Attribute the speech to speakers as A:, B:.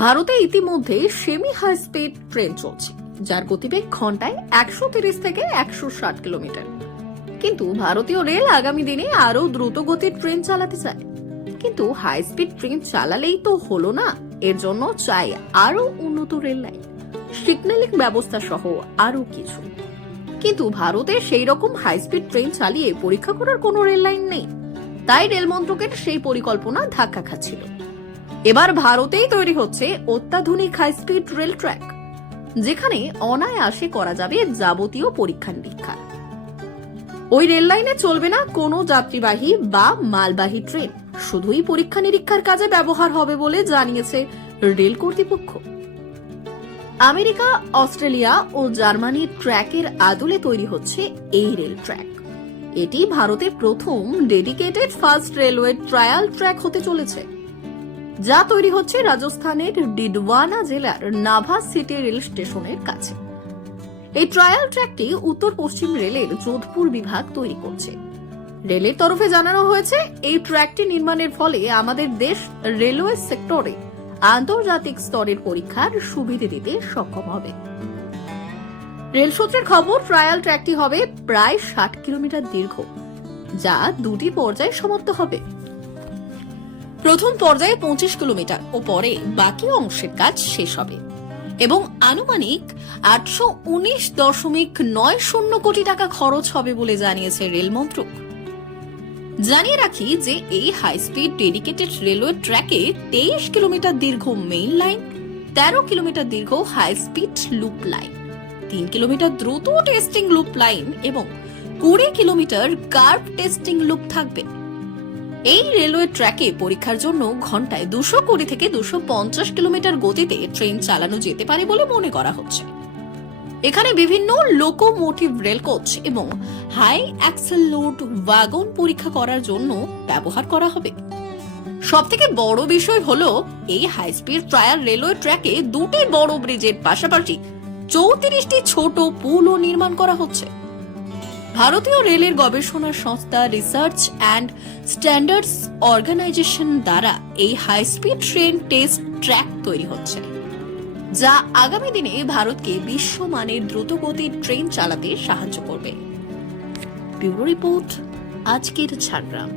A: ভারতে ইতিমধ্যে semi high speed train চলছে, যার গতিবেগ ঘন্টায় একশো তিরিশ থেকে একশো ষাট কিলোমিটার। কিন্তু ভারতীয় রেল আগামী দিনে আরও দ্রুত গতির ট্রেন চালাতে চায়। কিন্তু হাই স্পিড ট্রেন চালালেই তো হলো না, এর জন্য চাই আরও উন্নত রেল লাইন, সিগন্যালিং ব্যবস্থা সহ আরও কিছু। কিন্তু ভারতে সেই রকম হাই স্পিড ট্রেন চালিয়ে পরীক্ষা করার কোনো রেল লাইন নেই। তাই রেল মন্ত্রকের সেই পরিকল্পনা ধাক্কা খাচ্ছিল। এবার ভারতেই তৈরি হচ্ছে অত্যাধুনিক হাই স্পিড রেল ট্র্যাক যেখানে অনায়াসে করা যাবে যাবতীয় পরীক্ষা নিরীক্ষা ওই রেল লাইনে চলবে না কোনো যাত্রীবাহী বা মালবাহী ট্রেন শুধুই পরীক্ষা নিরীক্ষার কাজে ব্যবহার হবে বলে জানিয়েছে রেল কর্তৃপক্ষ। আমেরিকা, অস্ট্রেলিয়া ও জার্মানির ট্র্যাকের আদলে তৈরি হচ্ছে এই রেল ট্র্যাক এটি ভারতে প্রথম dedicated first railway trial track হতে চলেছে। যা তৈরি হচ্ছে রাজস্থানের ডিডওয়ানা জেলার নাভা সিটি রেল স্টেশনের কাছে। এই ট্রায়াল ট্র্যাকটি উত্তর পশ্চিম রেলের যোধপুর বিভাগ তৈরি করছে। রেলের তরফে জানানো হয়েছে, এই ট্র্যাকটি নির্মাণের ফলে আমাদের দেশ রেলওয়ে সেক্টরে আন্তর্জাতিক স্তরের পরীক্ষার সুবিধে দিতে সক্ষম হবে। রেল সূত্রের খবর ট্রায়াল ট্র্যাকটি হবে প্রায় ষাট কিলোমিটার দীর্ঘ, যা দুটি পর্যায়ে সমাপ্ত হবে। প্রথম পর্যায়ে পঁচিশ কিলোমিটার ও পরে বাকি অংশের কাজ শেষ হবে। এবং আনুমানিক আটশো উনিশ দশমিক নয় শূন্য কোটি টাকা খরচ হবে বলে জানিয়েছে রেল মন্ত্রক। জানিয়ে রাখি যে এই হাই স্পিড ডেডিকেটেড রেলওয়ে ট্র্যাকে তেইশ কিলোমিটার দীর্ঘ মেইন লাইন তেরো কিলোমিটার দীর্ঘ হাই স্পিড লুপ লাইন তিন কিলোমিটার দ্রুত টেস্টিং লুপ লাইন এবং কুড়ি কিলোমিটার কার্ভ টেস্টিং লুপ থাকবে। এই রেলওয়ে ট্র্যাকে পরীক্ষার জন্য ঘন্টায় দুশো কুড়ি থেকে দুশো পঞ্চাশ কিলোমিটার গতিতে ট্রেন চালানো যেতে পারে বলে মনে করা হচ্ছে। এখানে বিভিন্ন লোকোমোটিভ রেল কোচ এবং হাই অ্যাক্সেল লোড ওয়াগন পরীক্ষা করার জন্য ব্যবহার করা হবে। সব থেকে বড় বিষয় হলো এই হাই স্পিড ট্রায়াল রেলওয়ে ট্র্যাকে দুটি বড় ব্রিজের পাশাপাশি চৌত্রিশটি ছোট পুলও নির্মাণ করা হচ্ছে। ভারতীয় রেলের গবেষণা সংস্থা রিসার্চ অ্যান্ড স্ট্যান্ডার্ডস অর্গানাইজেশন দ্বারা এই high speed train test track তৈরি হচ্ছে, যা আগামী দিনে ভারতকে বিশ্বমানের দ্রুতগতির ট্রেন চালাতে সাহায্য করবে। ব্যুরো রিপোর্ট, আজকের ঝাড়গ্রাম।